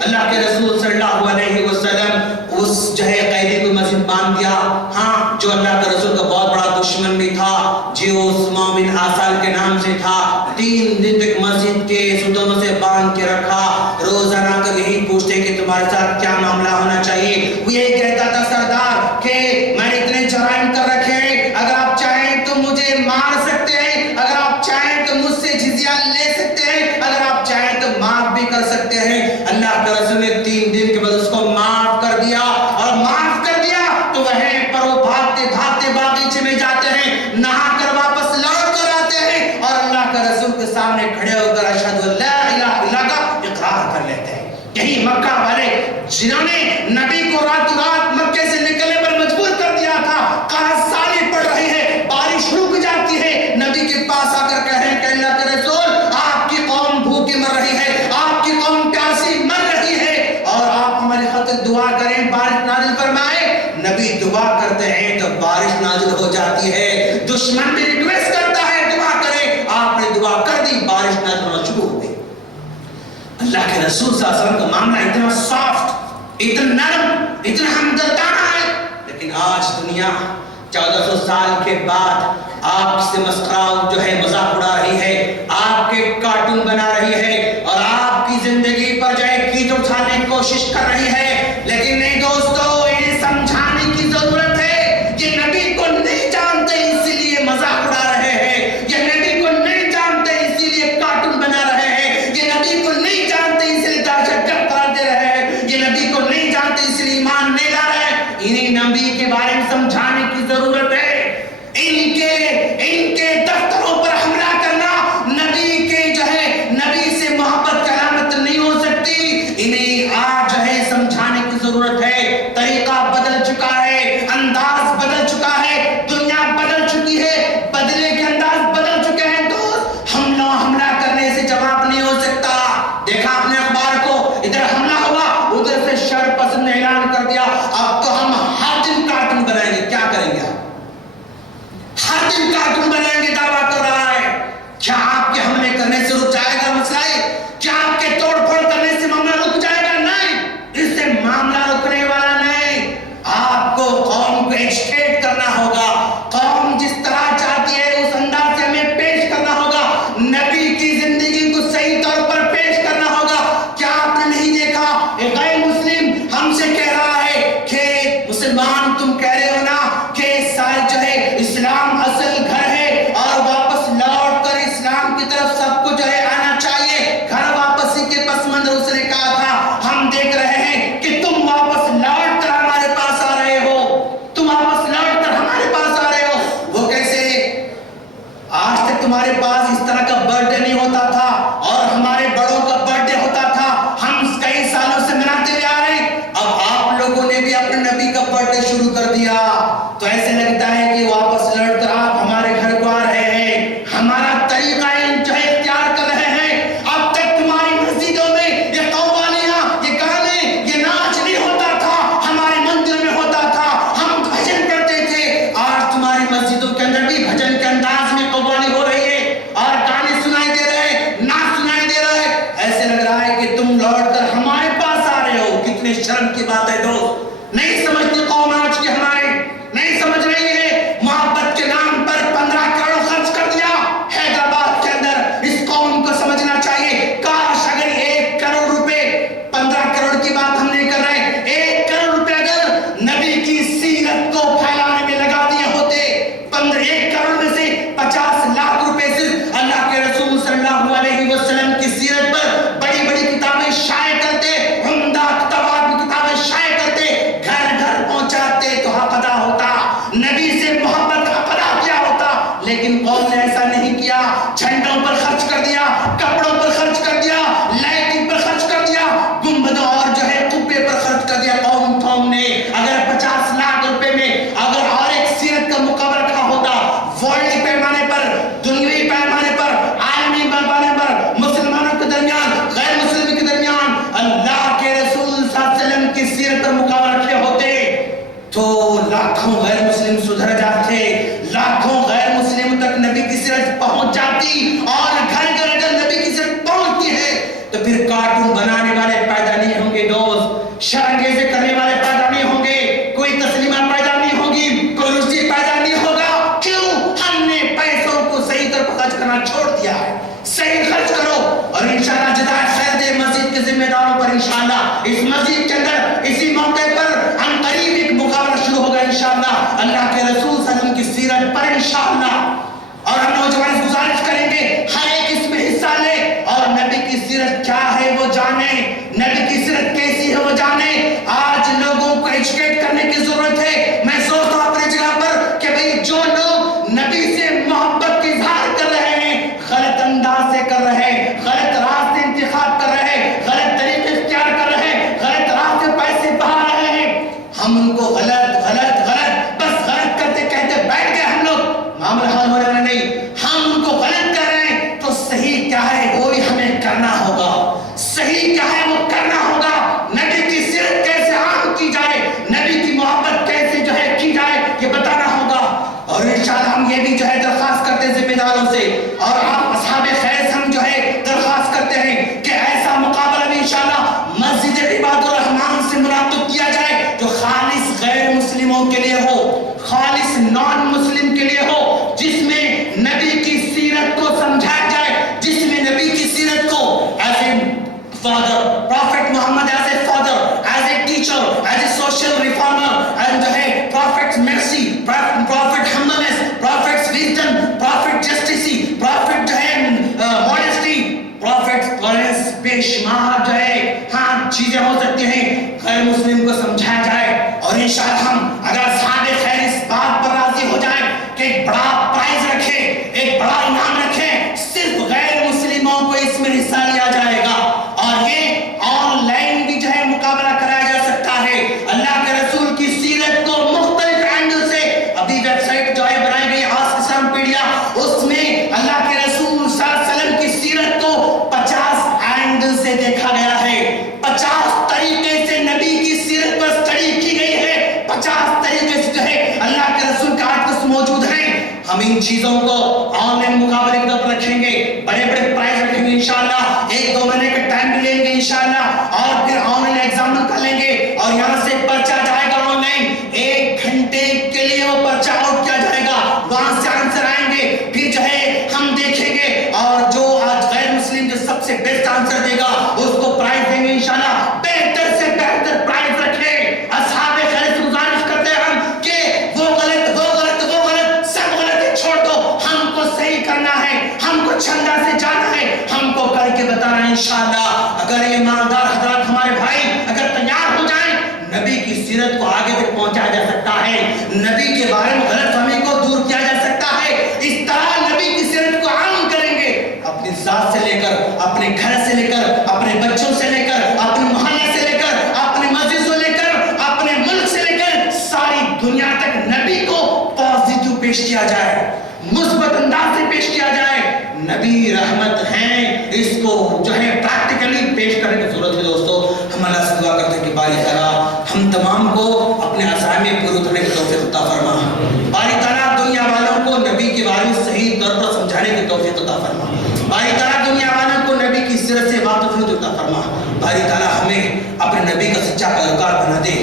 اللہ کے رسول صلی اللہ علیہ وسلم اس جو ہے قیدی کو مسجد باندھ دیا، ہاں جو اللہ کے رسول کا بہت بڑا دشمن بھی تھا، جو اسما بن آسال کے نام سے تھا، 3 دن تک مسجد کے ستونوں سے باندھ کے رکھا، روزانہ کر یہی پوچھتے کہ تمہارے ساتھ کیا معاملہ ہونا چاہیے، وہ یہی کہتا تھا سردار کہ میں نے اتنے جرائم کر رکھے ہیں، اگر آپ چاہیں تو مجھے مار سکتے ہیں، اگر آپ چاہیں تو مجھ سے جزیہ لے سکتے ہیں، اگر آپ چاہیں تو معاف بھی کر سکتے ہیں۔ اللہ کے رسول نے 3 دن کے بعد اس کو معاف کر دیا، اور معاف کر دیا تو وہیں پر وہ بھاگتے بھاگتے باغیچے میں جاتے ہیں، نہا کر واپس لوٹ کر آتے ہیں اور اللہ کے رسول کے سامنے کھڑے ہو کر اشہد ان لا الہ الا اللہ کا اقرار کر لیتے ہیں۔ یہی مکہ والے جنہوں نے نبی کو رات مکے سے نکلنے پر مجبور کر دیا تھا، کہاں سالی پڑ رہی ہے، بارش رک جاتی ہے، نبی کے پاس آ کر کہیں کہ اللہ کے رسول آپ کی قوم بھوکی مر رہی ہے، آپ کی قوم پیاسی مر رہی ہے، اور آپ ہماری خاطر دعا کریں بارش نازل فرمائے۔ نبی دعا کرتے ہیں تو بارش نازل ہو جاتی ہے، دشمن بھی ریکویسٹ کرتا ہے دعا کریں، آپ نے دعا کر دی، بارش نازل ہونا شروع ہو گئی۔ اللہ کے رسول صلی اللہ علیہ وسلم کا معاملہ اتنا سافٹ، اتنا نرم، اتنا ہمدردانہ ہے، لیکن آج دنیا 1400 سال کے بعد آپ سے مسخرہ جو ہے مذاق اڑا رہی ہے، آپ کے کارٹون بنا رہی ہے اور آپ کی زندگی پر جو ہے کیچڑ اٹھانے کی کوشش کر رہی ہے. لیکن نہیں دوستو، انہیں سمجھانے کی ضرورت ہے. یہ نبی کو نہیں جانتے اسی لیے مذاق اڑا رہے ہیں، یہ نبی کو نہیں جانتے اسی لیے کارٹون بنا رہے ہیں، یہ نبی کو نہیں جانتے اسی لیے دہشت گرد قرار دے رہے ہیں، یہ نبی کو نہیں جانتے اسی لیے ایمان نہیں لا رہے ہیں. انہیں نبی کے بارے میں سمجھانے کی ضرورت ہے. ان کے دفتروں پر حملہ کرنا نبی کے جو ہے نبی سے محبت کی علامت نہیں ہو سکتی. انہیں آج جو ہے سمجھانے کی ضرورت ہے. طریقہ بدل چکا ہے، انداز بدل چکا ہے، دنیا بدل چکی ہے، بدلے کے انداز بدل چکے ہیں. دوست، حملہ کرنے سے جواب نہیں ہو سکتا. دیکھا آپ نے اخبار کو، ادھر حملہ ہوا، ادھر سے شر پسند نے اعلان کر دیا اب تو ہم ہر دن کارٹون بنائیں گے. کیا کریں گے آپ؟ ہر دن کارٹون بنائیں گے دعویٰ کر رہا ہے. کیا آپ کے حملے کرنے سے رک جائے گا مسئلہ؟ کیا آپ کے توڑ پھوڑ کرنے سے معاملہ رک جائے گا؟ نہیں، اس سے معاملہ رکنے والا نہیں. آپ کو قوم کو ایجوکیٹ کرنا ہوگا. قوم جس طرح چاہتی ہے اس انداز سے ہمیں پیش کرنا ہوگا. نبی کی زندگی کو صحیح طور پر پیش کرنا ہوگا. کیا آپ نے نہیں دیکھا ایک غیر مسلم ہم سے کہہ رہا ہے کہ مسلمان تم کہہ رہے ہو نا کہ جو ہے اسلام اصل گھر ہے اور واپس لوٹ کر اسلام کی طرف سب کو جو ہے آنا چاہیے، گھر واپسی کے پس منظر اس نے کہا تھا. ہم دیکھ رہے ہیں کہ تم واپس لوٹ کر ہمارے پاس آ رہے ہو، تم واپس لوٹ کر ہمارے پاس آ رہے ہو. وہ کیسے؟ آج تک تمہارے پاس اس طرح کا برتھ ڈے نہیں ہوتا تھا اور ہمارے بڑوں کا برتھ ڈے ہوتا تھا، ہم کئی سالوں سے مناتے ہوئے آ رہے ہیں. اب آپ لوگوں نے بھی اپنے نبی کا برتھ ڈے شروع کر دیا تو ایسے لگتا ہے کہ واپس لوٹ کر آپ ہمارے گھر کو آ رہے ہیں، ہمارا طریقہ جو ہے اختیار کر رہے ہیں. اب تک تمہاری مسجدوں میں یہ قوالیاں، یہ گانے، یہ ناچ نہیں ہوتا تھا، ہمارے مندر میں ہوتا تھا، ہم بھجن کرتے تھے. آج تمہاری مسجدوں کے اندر بھی بھجن کے انداز میں قوالی ہو رہی ہے اور گانے سنائی دے رہے ہیں، ناچ سنائی دے رہا ہے. ایسے لگ رہا ہے کہ تم لوٹ کر ہمارے پاس آ رہے ہو. کتنے شرم کی بات ہے دوست. نہیں سمجھتی قوم آج کی ہماری، نہیں سمجھ رہی ہے. محبت کے نام پر 15 کروڑ خرچ کر دیا حیدرآباد کے اندر. اس قوم کو سمجھنا چاہیے کاش اگر 1 کروڑ روپے، 15 کروڑ کی بات ہم نہیں کر رہے، 1 کروڑ روپے اگر نبی کی سیرت کو پھیلانے میں لگا دیے ہوتے، 1 کروڑ میں سے 50 لاکھ روپے صرف اللہ کے رسول صلی اللہ علیہ وسلم کی سیرت پر بڑی بڑی کتابیں شائع کرتے، عمدہ کتابیں شائع کرتے، گھر گھر پہنچاتے تو حق ادا ہوتا، نبی سے محبت کا ادا کیا ہوتا. لیکن قوم نے ایسا نہیں کیا. جھنڈوں پر خرچ کر دیا، کپڑوں پر خرچ کر دیا، لائٹنگ پر خرچ کر دیا، گنبدوں اور جو ہے قبے پر خرچ کر دیا. قوم نے اگر 50 لاکھ روپے میں اگر اور ایک سیرت کا مقابلہ رکھا ہوتا، ورلڈ پیمانے پر، دنیاوی پیمانے پر، عالمی پیمانے پر، مسلمانوں کے درمیان، غیر مسلموں کے درمیان اللہ کے رسول صلی اللہ علیہ وسلم کی سیرت پر مقابلہ رکھے ہوتے تو لاکھوں غیر مسلم سدھر جاتے، لاکھوں غیر مسلم تک نبی کی سیرت پہنچ جاتی. اور گھر گھر اگر نبی کی سیرت پہنچتی ہے تو پھر کارٹون بنانے والے پیدا نہیں ہوں گے دوست، شرانگیزی کرنے والے پیدا نہیں ہوں گے، کوئی تسلیمہ پیدا نہیں ہوگی، کوئی رشی پیدا نہیں ہوگا. کیوں؟ ہم نے پیسوں کو صحیح طرح خرچ کرنا چھوڑ دیا ہے. صحیح خرچ کرو اور انشاءاللہ جزائے خیر دے مسجد کے ذمہ داروں پر. انشاءاللہ اس مسجد کے اندر اسی موقع پر ہم قریب ایک مقابلہ شروع ہوگا انشاءاللہ اللہ کے رسول صلی اللہ علیہ وسلم کی سیرت پر انشاءاللہ. اور ہم نوجوان گزارش کریں گے ہر ایک اس میں حصہ لے اور نبی کی سیرت کیا ہے وہ جانے، نبی کی سیرت کیسی ہے وہ جانے. آج لوگوں کو ایجوکیٹ کرنے کی ضرورت ہے. میں سوچتا ہوں اپنی جگہ پر کہ بھئی جو لوگ نبی سے محبت کی اظہار کر رہے ہیں، غلط انداز سے کر رہے ہیں، غلط راستے انتخاب کر رہے ہیں، غلط طریقے اختیار کر رہے ہیں، غلط راستے پیسے بہا رہے ہیں، ہم ان کو غلط بس غلط کرتے کہتے بیٹھ گئے ہم لوگ، معاملہ حل ہونے والا نہیں. ہم ان کو غلط کر رہے ہیں تو صحیح کیا ہے وہی ہمیں کرنا ہوگا. صحیح کیا ہے وہ کرنا ہوگا. نبی کی سیرت کیسے عام کی جائے، نبی کی محبت کیسے جو ہے کی جائے یہ بتانا ہوگا. اور انشاءاللہ ہم یہ بھی جو ہے درخواست کرتے ہیں ذمہ داروں سے اور آپ اصحاب خیر ہم جو ہے درخواست کرتے ہیں کہ ایسا مقابلہ بھی انشاءاللہ مسجد عباد الرحمان سے منعقد کیا جائے جو خالص غیر مسلموں کے لیے ہو، خالص غیر مسلم کو سمجھایا جائے اور انشاءاللہ ہم اگر صاحب خیر اس بات پر راضی ہو جائیں کہ ایک بڑا پرائز رکھیں، ایک بڑا انعام رکھیں، صرف غیر مسلموں کو اس میں حصہ لیا جائے گا اور یہ آن لائن بھی جو ہے مقابلہ کرایا جا سکتا ہے۔ اللہ کے رسول کی سیرت کو مختلف اینگل سے ابھی ویب سائٹ جو ہے بنائی گئی آسک اسلام پیڈیا، اس میں اللہ کے رسول صلی اللہ علیہ وسلم کی سیرت کو 50 اینگل سے دیکھا گیا ہے، 50 طریقے سے نبی کی سیرت پر اسٹڈی کی گئی ہے، 50 طریقے سے جو ہے اللہ کے رسول کا آرٹکلز موجود ہیں۔ ہم ان چیزوں کو آن لائن مقابلے کی طرف رکھیں گے، بڑے بڑے پرائز رکھیں گے انشاءاللہ، 1-2 مہینے کا ٹائم بھی لیں گے انشاءاللہ، اور پھر آن لائن ایگزامپل کر لیں گے اور یہاں سے پرچہ جائے گا آن لائن، 1 گھنٹے کے لیے وہ پرچہ آؤٹ کیا جائے گا، وہاں سے آنسر آئیں گے، پھر جو ہے ہم دیکھیں گے اور جو آج غیر مسلم جو سب سے بیسٹ آنسر دے گا اس کو پرائز دیں گے انشاءاللہ۔ بہتر سے بہتر پرائز رکھیں۔ اصحاب خیر سے گزارش کرتے ہیں ہم کہ وہ غلط سب غلط چھوڑ دو، ہم کو صحیح کرنا ہے، ہم کو چھندا سے جانا ہے، ہم کو کر کے بتانا ہے انشاءاللہ۔ اگر یہ ایماندار حضرات ہمارے بھائی اگر تیار ہو جائیں، نبی کی سیرت کو آگے تک پہنچایا جا سکتا ہے، نبی کے بارے میں غلط فہمی کو دور کیا جا سکتا ہے، اس طرح نبی کی سیرت کو عام کریں گے، اپنی ذات سے لے کر، اپنے گھر سے لے کر، اپنے بچوں سے لے کر، اپنے محلے سے لے کر، اپنے مسجد سے لے کر، اپنے ملک سے لے کر ساری دنیا تک نبی کو پازیٹیو پیش کیا جائے، مثبت انداز سے پیش کیا جائے۔ نبی رحمت ہیں، اس کو جو ہے پریکٹیکلی پیش کرنے کی ضرورت ہے دوستو۔ ہم اللہ سے دعا کرتے ہیں کہ باری تعالیٰ ہم تمام کو اپنے عزائم پورے کرنے کی توفیق عطا فرما، باری تعالیٰ دنیا والوں کو نبی کے بارے میں صحیح طور پر سمجھانے کی توفیق عطا فرما، باری تعالیٰ دنیا والوں کو نبی کی سیرت سے واقفیت عطا فرما، باری تعالیٰ ہمیں اپنے نبی کا سچا پیروکار بنا دے،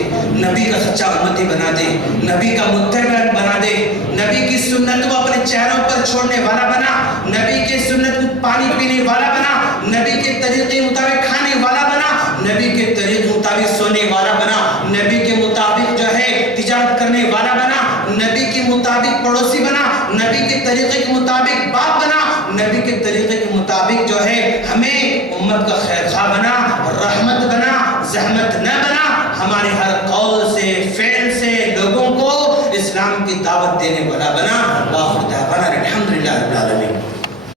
نبی کا سچا امتی بنا دے، نبی کا متبع بنا دے، نبی کی سنت کو اپنے چہروں پر چھوڑنے والا بنا، نبی کے سنت کو پانی پینے والا بنا، نبی کے طریقے مطابق کھانے والا بنا، نبی کے طریقے مطابق سونے والا بنا، نبی کے مطابق جو ہے تجارت کرنے والا بنا، نبی کے مطابق پڑوسی بنا، نبی کے طریقے کے مطابق باپ بنا، نبی کے طریقے کے مطابق جو ہے ہمیں امت کا خیر خواہ بنا، رحمت بنا، زحمت نہ بنا، ہمارے ہر قول سے فعل سے لوگوں کو اسلام کی دعوت دینے والا بنا۔ وآخر دعوانا الحمدللہ رب العالمین۔